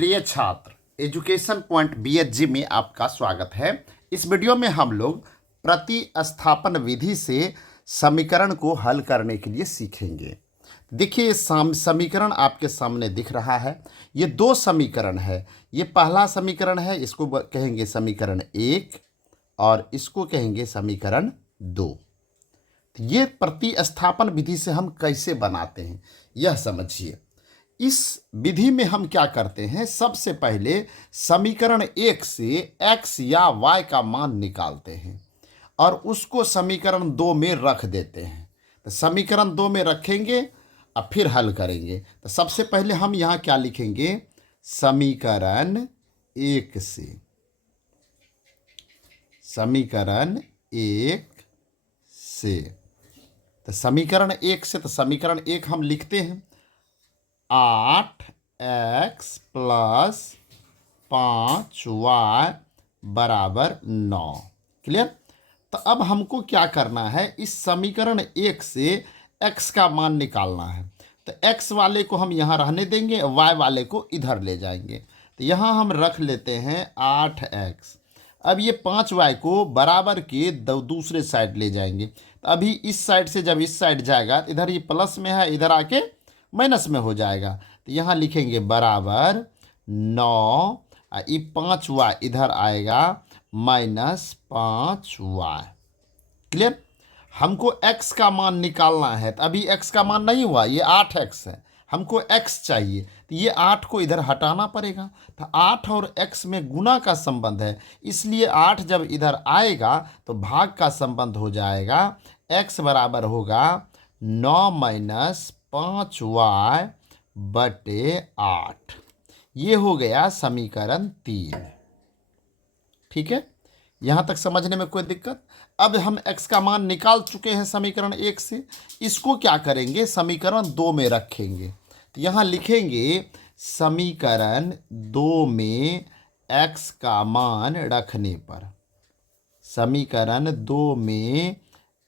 प्रिय छात्र, education point BHG में आपका स्वागत है। इस वीडियो में हम लोग प्रतिस्थापन विधि से समीकरण को हल करने के लिए सीखेंगे। देखिए, ये समीकरण आपके सामने दिख रहा है। ये दो समीकरण है। ये पहला समीकरण है, इसको कहेंगे समीकरण 1 और इसको कहेंगे समीकरण 2। तो ये प्रतिस्थापन विधि से हम कैसे बनाते हैं यह समझिए। इस विधि में हम क्या करते हैं, सबसे पहले समीकरण 1 से x या y का मान निकालते हैं और उसको समीकरण 2 में रख देते हैं। तो समीकरण 2 में रखेंगे और फिर हल करेंगे। तो सबसे पहले हम यहाँ क्या लिखेंगे, समीकरण 1 से, समीकरण 1 से। तो समीकरण 1 से, तो समीकरण 1 हम लिखते हैं 8x प्लस 5y बराबर 9। क्लियर। तो अब हमको क्या करना है, इस समीकरण 1 से x का मान निकालना है। तो x वाले को हम यहाँ रहने देंगे, y वाले को इधर ले जाएंगे। तो यहाँ हम रख लेते हैं 8x। अब ये 5y को बराबर के दूसरे साइड ले जाएंगे। तो अभी इस साइड से जब इस साइड जाएगा, तो इधर ये प्लस में है, इधर आके माइनस में हो जाएगा। तो यहाँ लिखेंगे बराबर 9, ये 5y इधर आएगा -5y। क्लियर। हमको x का मान निकालना है। तो अभी x का मान नहीं हुआ, ये 8x है, हमको x चाहिए। तो ये 8 को इधर हटाना पड़ेगा। तो 8 और x में गुना का संबंध है, इसलिए 8 जब इधर आएगा तो भाग का संबंध हो जाएगा। x बराबर होगा 9 - 5y बटे 8। ये हो गया समीकरण 3। ठीक है, यहाँ तक समझने में कोई दिक्कत। अब हम x का मान निकाल चुके हैं समीकरण 1 से, इसको क्या करेंगे, समीकरण 2 में रखेंगे। तो यहाँ लिखेंगे समीकरण 2 में x का मान रखने पर, समीकरण 2 में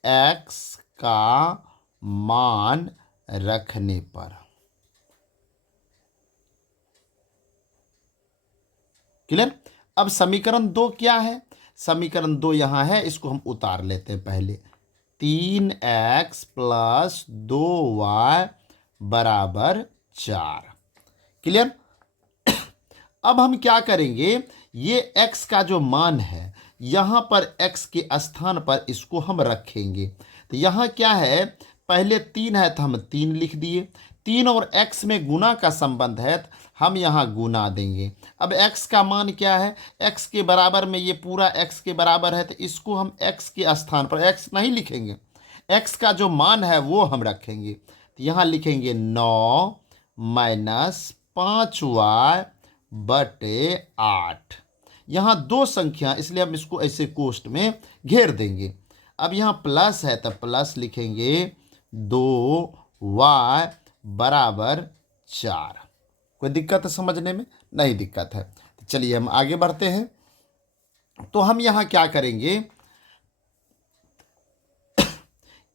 x का मान रखने पर। क्लियर। अब समीकरण 2 क्या है, समीकरण 2 यहाँ है, इसको हम उतार लेते हैं पहले। 3x प्लस 2y बराबर 4। क्लियर। अब हम क्या करेंगे, ये x का जो मान है, यहाँ पर x के स्थान पर इसको हम रखेंगे। तो यहाँ क्या है, पहले 3 है तो हम 3 लिख दिए। 3 और x में गुना का संबंध है, तो हम यहाँ गुना देंगे। अब x का मान क्या है, x के बराबर में, ये पूरा x के बराबर है, तो इसको हम x के स्थान पर x नहीं लिखेंगे, x का जो मान है वो हम रखेंगे। तो यहाँ लिखेंगे 9 - 5y बटे 8। यहाँ दो संख्या, इसलिए हम इसको ऐसे कोष्ठ में घेर देंगे। अब यहाँ प्लस है तो प्लस लिखेंगे 2y बराबर 4। कोई दिक्कत है समझने में? नहीं दिक्कत है। तो चलिए हम आगे बढ़ते हैं। तो हम यहाँ क्या करेंगे,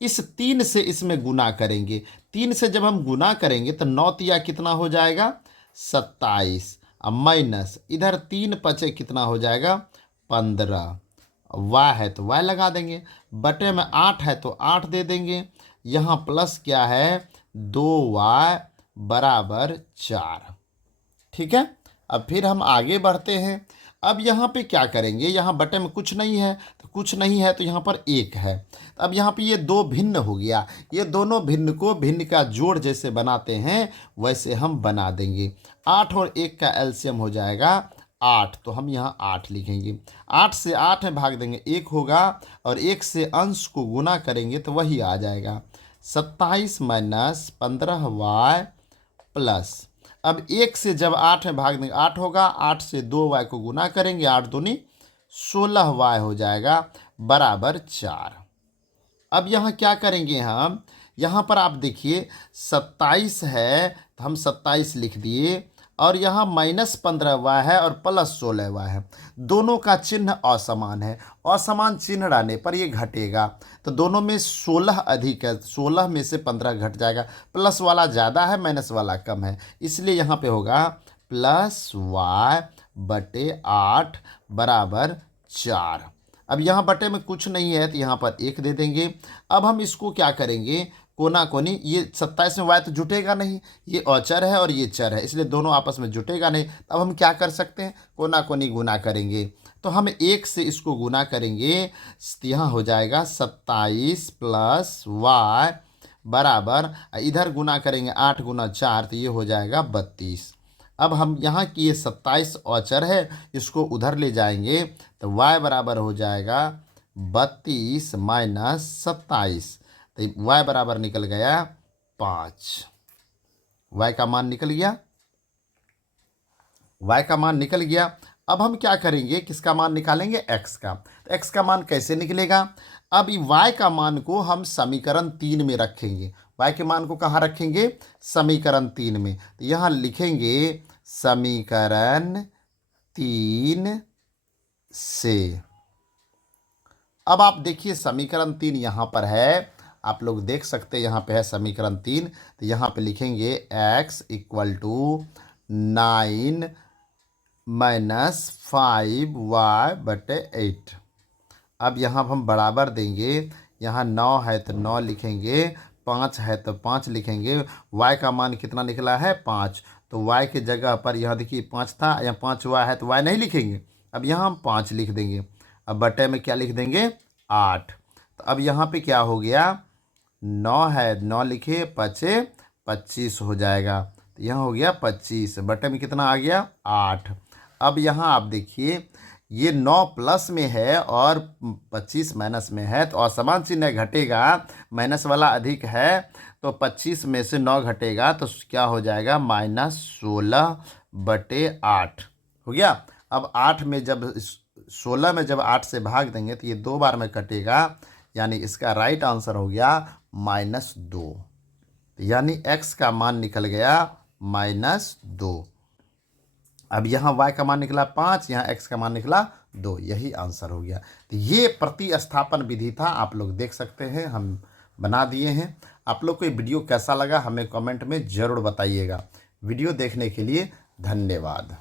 इस 3 से इसमें गुना करेंगे। 3 से जब हम गुना करेंगे तो 9 तिया कितना हो जाएगा, 27। अब माइनस इधर 3 पचे कितना हो जाएगा, 15। y है तो y लगा देंगे, बटे में 8 है तो 8 दे देंगे। यहाँ प्लस क्या है, 2y बराबर 4। ठीक है। अब फिर हम आगे बढ़ते हैं। अब यहाँ पे क्या करेंगे, यहाँ बटे में कुछ नहीं है, तो कुछ नहीं है तो यहाँ पर 1 है। अब यहाँ पे ये 2 भिन्न हो गया, ये दोनों भिन्न को भिन्न का जोड़ जैसे बनाते हैं वैसे हम बना देंगे। 8 और 1 का एलसीएम हो जाएगा 8, तो हम यहाँ 8 लिखेंगे। 8 से 8 में भाग देंगे 1 होगा, और 1 से अंश को गुना करेंगे तो वही आ जाएगा 27 - 15y प्लस, अब 1 से जब 8 में भाग देंगे 8 होगा, 8 से 2y को गुना करेंगे, 8 दूनी 16y हो जाएगा बराबर 4। अब यहाँ क्या करेंगे, हम यहाँ पर आप देखिए 27 है तो हम 27 लिख दिए, और यहाँ -15y है और +16y है। दोनों का चिन्ह असमान है, असमान चिन्ह रहने पर ये घटेगा। तो दोनों में 16 अधिक है, 16 में से 15 घट जाएगा। प्लस वाला ज़्यादा है, माइनस वाला कम है, इसलिए यहाँ पे होगा प्लस वाई बटे 8 बराबर 4। अब यहाँ बटे में कुछ नहीं है तो यहाँ पर 1 दे देंगे। अब हम इसको क्या करेंगे, कोना कोनी, ये 27 में वाई तो जुटेगा नहीं, ये अचर है और ये चर है, इसलिए दोनों आपस में जुटेगा नहीं। अब हम क्या कर सकते हैं, कोना कोनी गुना करेंगे। तो हम 1 से इसको गुना करेंगे तो यहाँ हो जाएगा 27 प्लस वाई बराबर, इधर गुना करेंगे 8 गुना 4 तो ये हो जाएगा 32। अब हम यहाँ की ये 27 औचर है, इसको उधर ले जाएंगे तो y बराबर हो जाएगा 32 माइनस 27, तो y बराबर निकल गया 5। y का मान निकल गया, y का मान निकल गया। अब हम क्या करेंगे, किसका मान निकालेंगे, x का। तो x का मान कैसे निकलेगा, अब y का मान को हम समीकरण 3 में रखेंगे। y के मान को कहाँ रखेंगे, समीकरण 3 में। तो यहाँ लिखेंगे समीकरण 3 से। अब आप देखिए समीकरण 3 यहाँ पर है, आप लोग देख सकते हैं यहाँ पे है समीकरण 3। तो यहाँ पे लिखेंगे x equal to 9 minus 5y बटे 8। अब यहाँ हम बराबर देंगे, यहाँ 9 है तो 9 लिखेंगे, 5 है तो 5 लिखेंगे। y का मान कितना निकला है, 5। तो y के जगह पर यहाँ देखिए 5 था, यहाँ 5y है तो y नहीं लिखेंगे, अब यहाँ हम 5 लिख देंगे। अब बटे में क्या लिख देंगे, 8। तो अब यहाँ पे क्या हो गया, 9 है 9 लिखे, 5 25 हो जाएगा। तो यहाँ हो गया 25, बटे में कितना आ गया, 8। अब यहाँ आप देखिए ये 9 प्लस में है और 25 माइनस में है, तो असमान चिन्ह घटेगा, माइनस वाला अधिक है, तो 25 में से 9 घटेगा तो क्या हो जाएगा, -16 बटे 8 हो गया। अब 8 में जब 16 में जब 8 से भाग देंगे तो ये 2 बार में कटेगा, यानी इसका राइट आंसर हो गया -2। यानी x का मान निकल गया -2। अब यहाँ y का मान निकला 5, यहाँ x का मान निकला 2, यही आंसर हो गया। तो ये प्रतिस्थापन विधि था, आप लोग देख सकते हैं हम बना दिए हैं। आप लोग को ये वीडियो कैसा लगा हमें कमेंट में ज़रूर बताइएगा। वीडियो देखने के लिए धन्यवाद।